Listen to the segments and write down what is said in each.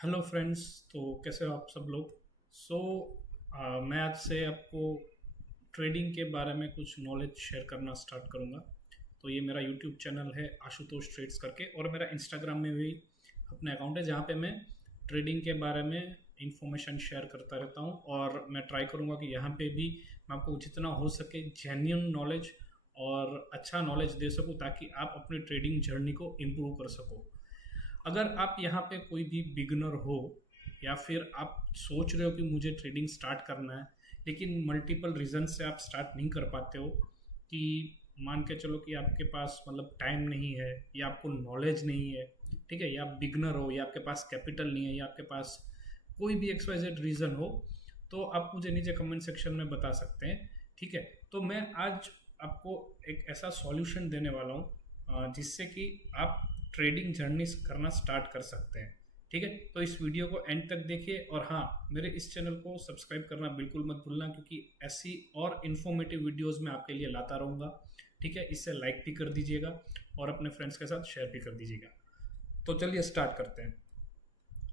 Hello friends. तो कैसे हो आप सब लोग। सो मैं आज से आपको ट्रेडिंग के बारे में कुछ नॉलेज शेयर करना स्टार्ट करूँगा। तो ये मेरा यूट्यूब चैनल है आशुतोष ट्रेड्स करके, और मेरा इंस्टाग्राम में भी अपना अकाउंट है जहाँ पे मैं ट्रेडिंग के बारे में इंफॉर्मेशन शेयर करता रहता हूँ। और मैं ट्राई करूँगा कि यहाँ पे भी मैं आपको जितना हो सके जेन्युइन नॉलेज और अच्छा नॉलेज दे सकूँ, ताकि आप अपनी ट्रेडिंग जर्नी को इम्प्रूव कर सको। अगर आप यहाँ पे कोई भी बिगनर हो, या फिर आप सोच रहे हो कि मुझे ट्रेडिंग स्टार्ट करना है, लेकिन मल्टीपल रीजन से आप स्टार्ट नहीं कर पाते हो, कि मान के चलो कि आपके पास मतलब टाइम नहीं है, या आपको नॉलेज नहीं है, ठीक है, या आप बिगनर हो, या आपके पास कैपिटल नहीं है, या आपके पास कोई भी एक्स वाई जेड रीज़न हो, तो आप मुझे नीचे कमेंट सेक्शन में बता सकते हैं। ठीक है, तो मैं आज आपको एक ऐसा सॉल्यूशन देने वाला हूँ जिससे कि आप ट्रेडिंग जर्नी करना स्टार्ट कर सकते हैं। ठीक है, तो इस वीडियो को एंड तक देखिए, और हाँ, मेरे इस चैनल को सब्सक्राइब करना बिल्कुल मत भूलना, क्योंकि ऐसी और इन्फॉर्मेटिव वीडियोस मैं आपके लिए लाता रहूँगा। ठीक है, इससे लाइक भी कर दीजिएगा और अपने फ्रेंड्स के साथ शेयर भी कर दीजिएगा। तो चलिए स्टार्ट करते हैं।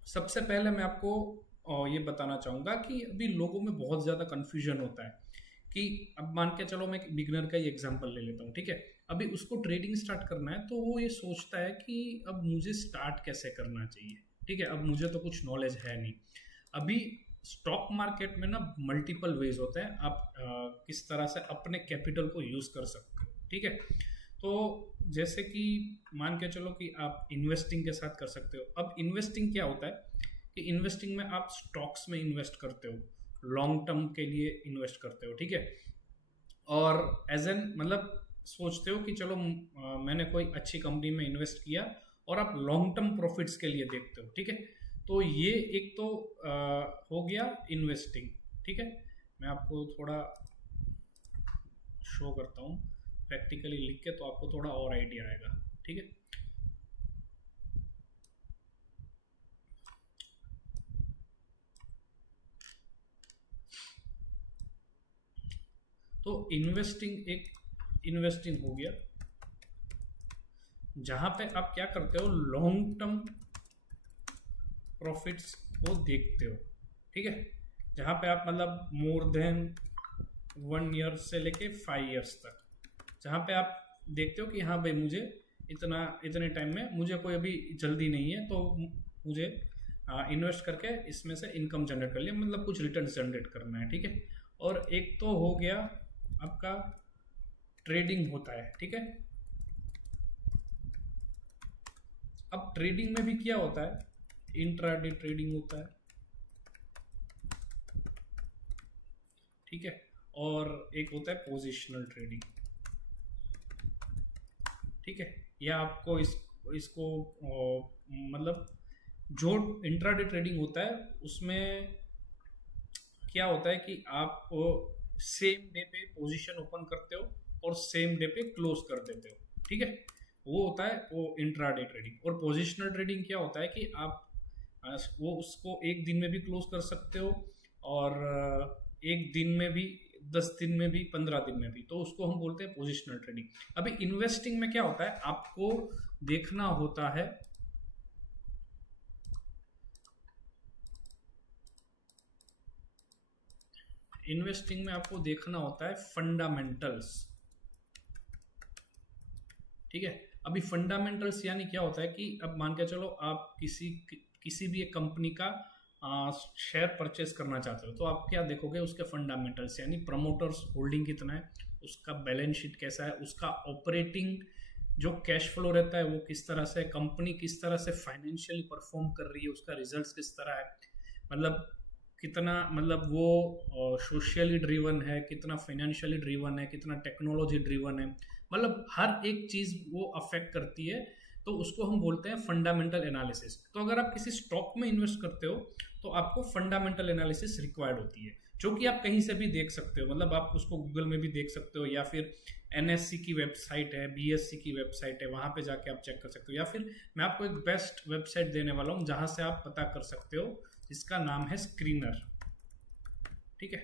सबसे पहले मैं आपको ये बताना चाहूँगा कि अभी लोगों में बहुत ज़्यादा कन्फ्यूजन होता है, कि अब मान के चलो मैं एक बिगनर का ही एग्जांपल ले लेता हूँ। ठीक है, अभी उसको ट्रेडिंग स्टार्ट करना है, तो वो ये सोचता है कि अब मुझे स्टार्ट कैसे करना चाहिए। ठीक है, अब मुझे तो कुछ नॉलेज है नहीं। अभी स्टॉक मार्केट में ना मल्टीपल वेज होते हैं, आप किस तरह से अपने कैपिटल को यूज़ कर सकते हो। ठीक है, तो जैसे कि मान के चलो कि आप इन्वेस्टिंग के साथ कर सकते हो। अब इन्वेस्टिंग क्या होता है कि इन्वेस्टिंग में आप स्टॉक्स में इन्वेस्ट करते हो, लॉन्ग टर्म के लिए इन्वेस्ट करते हो। ठीक है, और एज एन मतलब सोचते हो कि चलो मैंने कोई अच्छी कंपनी में इन्वेस्ट किया, और आप लॉन्ग टर्म प्रॉफिट्स के लिए देखते हो। ठीक है, तो ये एक तो हो गया इन्वेस्टिंग। ठीक है, मैं आपको थोड़ा शो करता हूँ प्रैक्टिकली लिख के, तो आपको थोड़ा और आइडिया आएगा। ठीक है, तो इन्वेस्टिंग हो गया, जहां पे आप क्या करते हो, लॉन्ग टर्म प्रॉफिट्स को देखते हो। ठीक है, जहां पे आप मतलब मोर देन 1 ईयर से लेके 5 ईयर्स तक, जहां पे आप देखते हो कि हाँ भाई, मुझे इतने टाइम में मुझे कोई अभी जल्दी नहीं है, तो मुझे इन्वेस्ट करके इसमें से इनकम जनरेट कर लिया, मतलब कुछ रिटर्न जनरेट करना है। ठीक है, और एक तो हो गया आपका ट्रेडिंग होता है। ठीक है, अब ट्रेडिंग में भी क्या होता है, इंट्राडे ट्रेडिंग होता है। ठीक है, और एक होता है पोजिशनल ट्रेडिंग। ठीक है, या आपको इसको मतलब जो इंट्राडे ट्रेडिंग होता है, उसमें क्या होता है कि आप सेम डे पे पोजीशन ओपन करते हो और सेम डे पे क्लोज कर देते हो। ठीक है, वो होता है वो इंट्राडे ट्रेडिंग। और पोजिशनल ट्रेडिंग क्या होता है कि आप वो उसको एक दिन में भी क्लोज कर सकते हो, और एक दिन में भी, 10 दिन में भी, 15 दिन में भी, तो उसको हम बोलते हैं पोजिशनल ट्रेडिंग। अभी इन्वेस्टिंग में क्या होता है, आपको देखना होता है, इन्वेस्टिंग में आपको देखना होता है फंडामेंटल्स। ठीक है, अभी फंडामेंटल्स यानी क्या होता है कि अब मान के चलो आप किसी भी एक कंपनी का शेयर परचेस करना चाहते हो, तो आप क्या देखोगे, उसके फंडामेंटल्स यानी प्रमोटर्स होल्डिंग कितना है, उसका बैलेंस शीट कैसा है, उसका ऑपरेटिंग जो कैश फ्लो रहता है वो किस तरह से, कंपनी किस तरह से फाइनेंशियली परफॉर्म कर रही है, उसका रिजल्ट्स किस तरह है, मतलब कितना, मतलब वो सोशली ड्रिवन है, कितना फाइनेंशियली ड्रिवन है, कितना टेक्नोलॉजी ड्रिवन है, मतलब हर एक चीज वो अफेक्ट करती है। तो उसको हम बोलते हैं फंडामेंटल एनालिसिस। तो अगर आप किसी स्टॉक में इन्वेस्ट करते हो, तो आपको फंडामेंटल एनालिसिस रिक्वायर्ड होती है, जो कि आप कहीं से भी देख सकते हो, मतलब आप उसको गूगल में भी देख सकते हो, या फिर एनएससी की वेबसाइट है, बीएससी की वेबसाइट है, वहां पे जाके आप चेक कर सकते हो, या फिर मैं आपको एक बेस्ट वेबसाइट देने वाला हूँ जहां से आप पता कर सकते हो, जिसका नाम है स्क्रीनर। ठीक है,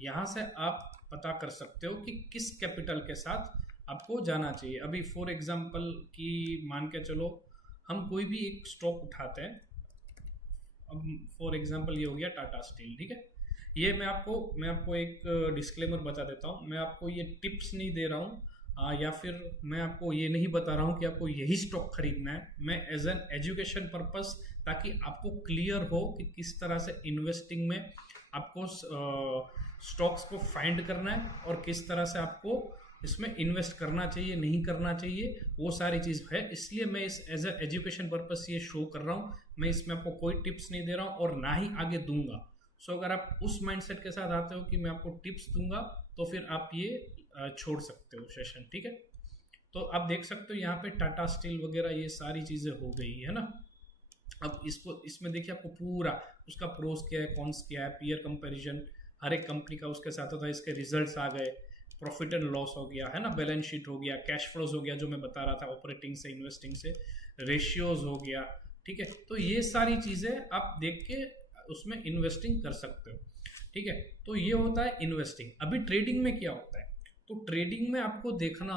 यहां से आप पता कर सकते हो कि किस कैपिटल के साथ आपको जाना चाहिए। अभी फॉर एग्जांपल कि मान के चलो हम कोई भी एक स्टॉक उठाते हैं, अब फॉर एग्जांपल ये हो गया टाटा स्टील, ठीक है। ये मैं आपको एक डिस्क्लेमर बता देता हूँ, मैं आपको ये टिप्स नहीं दे रहा हूँ, या फिर मैं आपको ये नहीं बता रहा हूँ कि आपको यही स्टॉक खरीदना है। मैं एज एन एजुकेशन पर्पस, ताकि आपको क्लियर हो कि किस तरह से इन्वेस्टिंग में आपको स्टॉक्स को फाइंड करना है और किस तरह से आपको इसमें इन्वेस्ट करना चाहिए, नहीं करना चाहिए, वो सारी चीज़ है। इसलिए मैं इस एज ए एजुकेशन पर्पस ये शो कर रहा हूँ। मैं इसमें आपको कोई टिप्स नहीं दे रहा हूँ और ना ही आगे दूंगा। सो अगर आप उस माइंडसेट के साथ आते हो कि मैं आपको टिप्स दूंगा, तो फिर आप ये छोड़ सकते हो सेशन, ठीक है। तो आप देख सकते हो यहाँ पे टाटा स्टील वगैरह ये सारी चीज़ें हो गई है ना। अब इसमें देखिए आपको पूरा उसका प्रोस क्या है, कॉन्स क्या है, पीयर कंपैरिजन हर एक कंपनी का उसके साथ होता है, इसके रिजल्ट्स आ गए, प्रॉफिट एंड लॉस हो गया है ना, बैलेंस शीट हो गया, कैश फ्लोज हो गया जो मैं बता रहा था, ऑपरेटिंग से इन्वेस्टिंग से, रेशियोज हो गया, ठीक है। तो ये सारी चीज़ें आप देख के उसमें इन्वेस्टिंग कर सकते हो, ठीक है। तो ये होता है इन्वेस्टिंग। अभी ट्रेडिंग में क्या होता है, तो ट्रेडिंग में आपको देखना,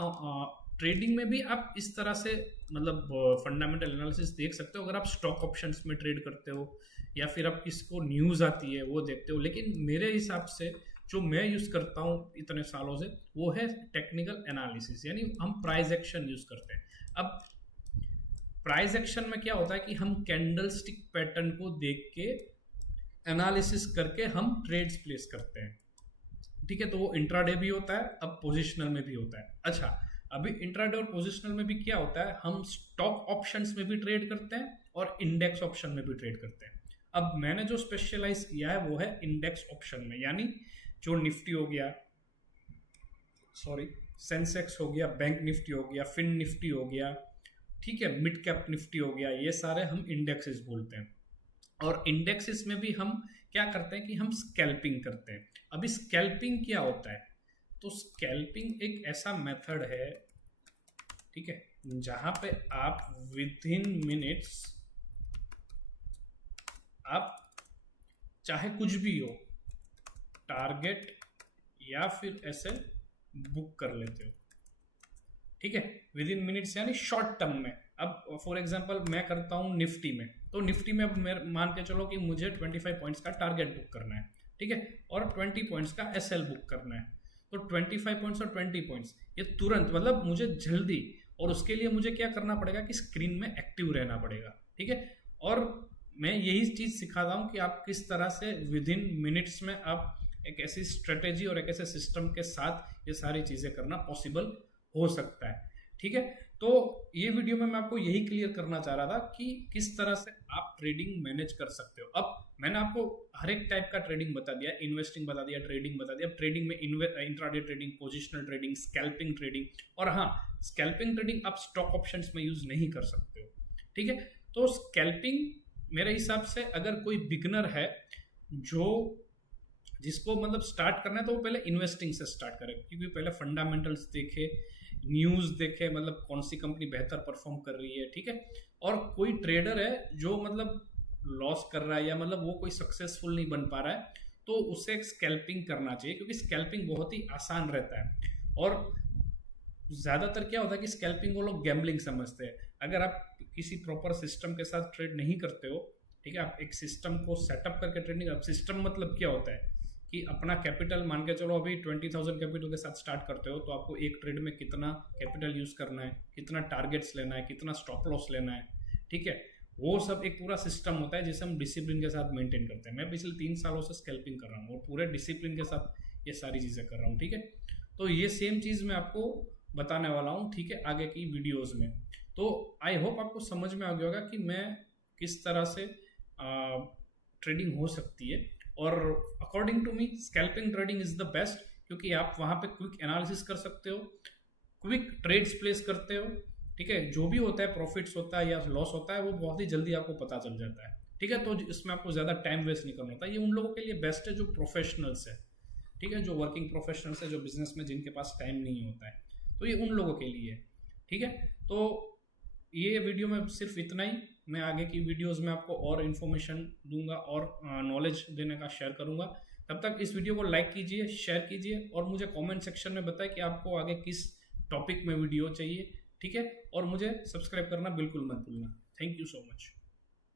ट्रेडिंग में भी आप इस तरह से मतलब फंडामेंटल एनालिसिस देख सकते हो अगर आप स्टॉक ऑप्शंस में ट्रेड करते हो, या फिर आप किसको न्यूज़ आती है वो देखते हो। लेकिन मेरे हिसाब से जो मैं यूज़ करता हूँ इतने सालों से, वो है टेक्निकल एनालिसिस, यानी हम प्राइस एक्शन यूज़ करते हैं। अब प्राइस एक्शन में क्या होता है कि हम कैंडल स्टिक पैटर्न को देख के एनालिसिस करके हम ट्रेड्स प्लेस करते हैं, ठीक है। तो वो इंट्राडे भी होता है, अब पोजिशनल में भी होता है। अच्छा, अभी इंट्राडे और पोजिशनल में भी क्या होता है, हम स्टॉक ऑप्शंस में भी ट्रेड करते हैं और इंडेक्स ऑप्शन में भी ट्रेड करते हैं। अब मैंने जो स्पेशलाइज किया है वो है इंडेक्स ऑप्शन में, यानी जो निफ्टी हो गया, सॉरी सेंसेक्स हो गया, बैंक निफ्टी हो गया, फिन निफ्टी हो गया, ठीक है, मिड कैप निफ्टी हो गया, ये सारे हम इंडेक्सेस बोलते हैं। और इंडेक्सेस में भी हम क्या करते हैं कि हम स्कैल्पिंग करते हैं। अभी स्कैल्पिंग क्या होता है, तो स्कैल्पिंग एक ऐसा मेथड है, ठीक है, जहां पे आप विद इन मिनट्स आप चाहे कुछ भी हो टारगेट या फिर ऐसे बुक कर लेते हो, ठीक है, विद इन मिनट्स यानी शॉर्ट टर्म में। अब फॉर एग्जांपल मैं करता हूँ निफ्टी में, तो निफ्टी में अब मान के चलो कि मुझे 25 पॉइंट्स का टारगेट बुक करना है, ठीक है, और 20 पॉइंट्स का एसएल बुक करना है। तो 25 पॉइंट्स और 20 पॉइंट्स ये तुरंत, मतलब मुझे जल्दी, और उसके लिए मुझे क्या करना पड़ेगा कि स्क्रीन में एक्टिव रहना पड़ेगा, ठीक है। और मैं यही चीज़ सिखाता हूँ कि आप किस तरह से विद इन मिनट्स में आप एक ऐसी स्ट्रेटेजी और एक ऐसे सिस्टम के साथ ये सारी चीज़ें करना पॉसिबल हो सकता है, ठीक है। तो ये वीडियो में मैं आपको यही क्लियर करना चाह रहा था कि किस तरह से आप ट्रेडिंग मैनेज कर सकते हो। अब मैंने आपको हर एक टाइप का ट्रेडिंग बता दिया, इन्वेस्टिंग बता दिया, ट्रेडिंग बता दिया। अब ट्रेडिंग में intraday trading, positional trading, scalping trading, और हाँ, स्कैल्पिंग ट्रेडिंग आप स्टॉक ऑप्शंस में यूज नहीं कर सकते हो, ठीक है। तो स्कैल्पिंग मेरे हिसाब से अगर कोई बिगनर है जो जिसको मतलब स्टार्ट करना है, तो वो पहले इन्वेस्टिंग से स्टार्ट करे, क्योंकि पहले फंडामेंटल्स देखे, न्यूज़ देखे, मतलब कौन सी कंपनी बेहतर परफॉर्म कर रही है, ठीक है। और कोई ट्रेडर है जो मतलब लॉस कर रहा है या मतलब वो कोई सक्सेसफुल नहीं बन पा रहा है, तो उसे एक स्कैल्पिंग करना चाहिए, क्योंकि स्कैल्पिंग बहुत ही आसान रहता है। और ज़्यादातर क्या होता है कि स्कैल्पिंग वो लोग गैम्बलिंग समझते हैं। अगर आप किसी प्रॉपर सिस्टम के साथ ट्रेड नहीं करते हो, ठीक है, आप एक सिस्टम को सेटअप करके ट्रेड नहीं कर, सिस्टम मतलब क्या होता है कि अपना कैपिटल मान के चलो, अभी 20,000 कैपिटल के साथ स्टार्ट करते हो, तो आपको एक ट्रेड में कितना कैपिटल यूज़ करना है, कितना टारगेट्स लेना है, कितना स्टॉप लॉस लेना है, ठीक है, वो सब एक पूरा सिस्टम होता है जिसे हम डिसिप्लिन के साथ मेंटेन करते हैं। मैं पिछले 3 सालों से स्कैल्पिंग कर रहा हूँ और पूरे डिसिप्लिन के साथ ये सारी चीज़ें कर रहा हूँ, ठीक है। तो ये सेम चीज़ मैं आपको बताने वाला हूँ, ठीक है, आगे की वीडियोज़ में। तो आई होप आपको समझ में आ गया होगा कि मैं किस तरह से ट्रेडिंग हो सकती है। और according to me scalping trading is the best, क्योंकि आप वहाँ पे क्विक एनालिसिस कर सकते हो, क्विक ट्रेड्स प्लेस करते हो, ठीक है, जो भी होता है, प्रॉफिट्स होता है या लॉस होता है, वो बहुत ही जल्दी आपको पता चल जाता है, ठीक है। तो इसमें आपको ज़्यादा टाइम वेस्ट नहीं करना होता। ये उन लोगों के लिए बेस्ट है जो प्रोफेशनल्स है, ठीक है, जो वर्किंग प्रोफेशनल्स है, जो बिजनेस में जिनके पास टाइम नहीं होता है, तो ये उन लोगों के लिए है, ठीक है। तो ये वीडियो में सिर्फ इतना ही। मैं आगे की वीडियोस में आपको और इन्फॉर्मेशन दूंगा और नॉलेज देने का शेयर करूंगा। तब तक इस वीडियो को लाइक कीजिए, शेयर कीजिए, और मुझे कमेंट सेक्शन में बताएं कि आपको आगे किस टॉपिक में वीडियो चाहिए, ठीक है। और मुझे सब्सक्राइब करना बिल्कुल मत भूलना। Thank you so much.